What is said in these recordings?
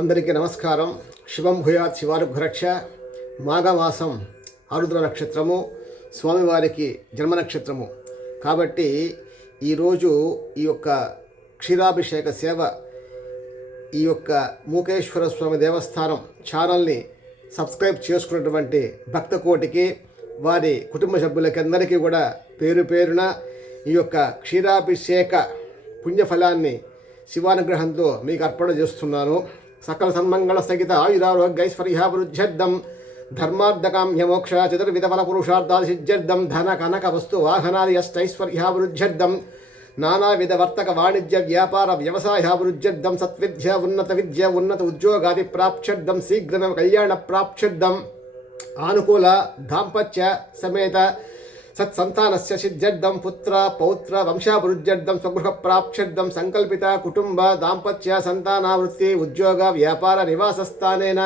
అందరికీ నమస్కారం. శుభం భూయాత్ శివానుగ్రక్ష. మాఘమాసం ఆరుద్ర నక్షత్రము, స్వామివారికి జన్మ నక్షత్రము కాబట్టి ఈరోజు ఈ యొక్క క్షీరాభిషేక సేవ ఈ యొక్క మూకేశ్వర స్వామి దేవస్థానం ఛానల్ని సబ్స్క్రైబ్ చేసుకున్నటువంటి భక్త కోటికి, వారి కుటుంబ సభ్యులకి అందరికీ కూడా పేరు పేరున ఈ యొక్క క్షీరాభిషేక పుణ్యఫలాన్ని శివానుగ్రహంతో మీకు అర్పణ చేస్తున్నాను. సకల సన్మంగళ సహిత ఆయురారోగ్యైశ్వర్యాభివృద్ధ్యర్థం ధర్మార్థకామ్యమోక్ష చతుర్విధ ఫల పురుషార్థాది సిద్ధ్యర్థం ధన కనక వస్తు వాహనాది అష్టైశ్వర్యాభివృద్ధ్యర్థం నానావిధ వర్తక వాణిజ్య వ్యాపార వ్యవసాయాభివృద్ధ్యర్థం సత్విద్య ఉన్నత ఉద్యోగాది ప్రాప్త్యర్థం శీఘ్రమే కళ్యాణ ప్రాప్త్యర్థం ఆనుకూల దాంపత్య సమేత సత్సంతానస్య సిద్ధ్యర్థం పుత్ర పౌత్ర వంశాభివృద్ధ్యర్థం స్వగృహ ప్రాప్త్యర్థం సంకల్పిత కుటుంబ దాంపత్య సంతానావృత్తి ఉద్యోగ వ్యాపార నివాసస్థానేన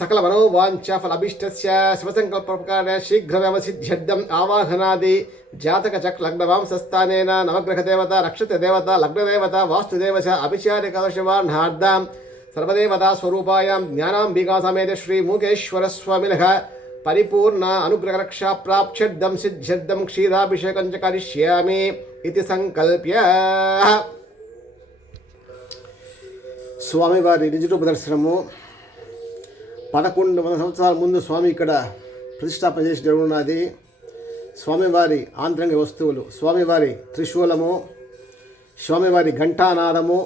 సకల మనోవాంఛ ఫలభీష్టస్య శివసంకల్పకారేణ శీఘ్రమేవ సిద్ధ్యర్థం ఆవాహనాది జాతక చక్ లగ్నవాంసస్థానేన నవగ్రహదేవత నక్షత్రదేవత లగ్నదేవత వాస్తుదేవత అభిచారికదశవార్ణార్థం సర్వదేవతా స్వరూపాయాం జ్ఞానాంబికా సమేత శ్రీ మూకేశ్వర స్వామినః పరిపూర్ణ అనుగ్రహరక్షా ప్రాప్త్యర్థం సిద్ధ్యర్థం క్షీరాభిషేకం చ కరిష్యామి ఇది సంకల్ప్య స్వామివారి నిజరూప దర్శనము 1100 సంవత్సరాల ముందు స్వామి ఇక్కడ ప్రతిష్టాపన చేసి జరుగుతున్నది. స్వామివారి ఆంతరంగ వస్తువులు, స్వామివారి త్రిశూలము, స్వామివారి ఘంటానాదము,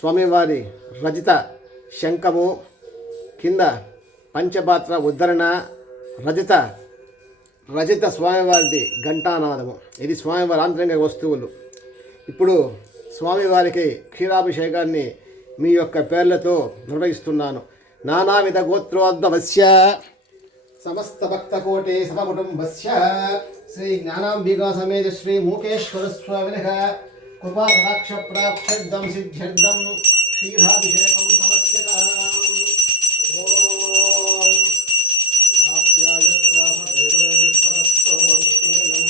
స్వామివారి రజిత శంఖము, కింద పంచపాత్ర ఉద్ధరణ, రజిత స్వామివారిది ఘంటానాదము. ఇది స్వామివారి ఆంతరంగ వస్తువులు. ఇప్పుడు స్వామివారికి క్షీరాభిషేకాన్ని మీ యొక్క పేర్లతో నిర్వహిస్తున్నాను. నానావిధ గోత్రోద్భవస్య సమస్త భక్తకోటి సమకుటుంబస్య శ్రీ జ్ఞానాంబికా సమేత శ్రీ మూకేశ్వర స్వామినః కృపా కటాక్ష ప్రాప్త్యర్థం సిద్ధ్యర్థం క్షీరాభిషేకం సమర్ప్యతాం. ఓం ఆప్యాయ స్వాహ వేదవేశ్వరస్తో విష్ణేయం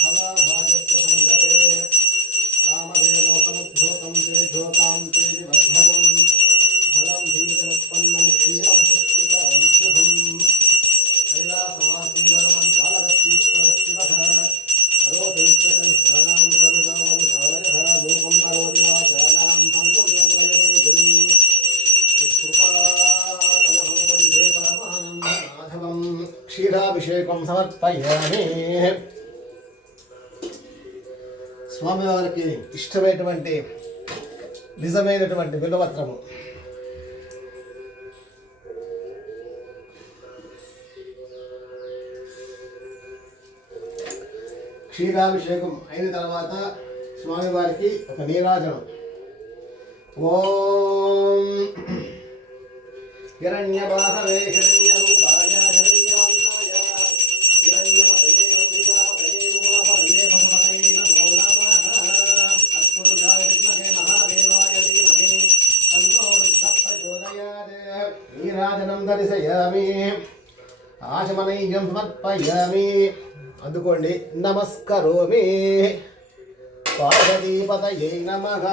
భవాభాజస్య సంగతే కామధేనో సముద్భూతం తేజోకాం తేజవర్ధనం ఫలం ధీరముత్పన్నం క్షీరం పుష్టికరం శుభం కైలాసవాసీ భగవాన్ కాళహస్తీశ్వర శివః కరోతి నిత్యకల్యాణం కరుణావరుణాలయః మూకం కరోతి వాచాలాం భంగుం లంఘయతే గిరిం కృపాకలహం వందే పరమానందమాధవం. క్షీరాభిషేకం సమర్పయామి. స్వామివారికి ఇష్టమైనటువంటి నిజమైనటువంటి బిల్వపత్రము. క్షీరాభిషేకం అయిన తర్వాత స్వామివారికి ఒక నీరాజనం. ఓం హిరణ్యబాహవే హిరణ్యరూపాయ హిరణ్యవర్ణాయ హిరణ్యపతయే అంబికాపతయే ఉమాపతయే పశుపతయే నమో నమః. తత్పురుషాయ విద్మహే మహాదేవాయ ధీమహి తన్నో రుద్రః ప్రచోదయాత్. నీరాజనం దర్శయామి, ఆచమనీయం సమర్పయామి. అందుకోండి. నమస్కరోమి. పార్వతీపతయే నమః.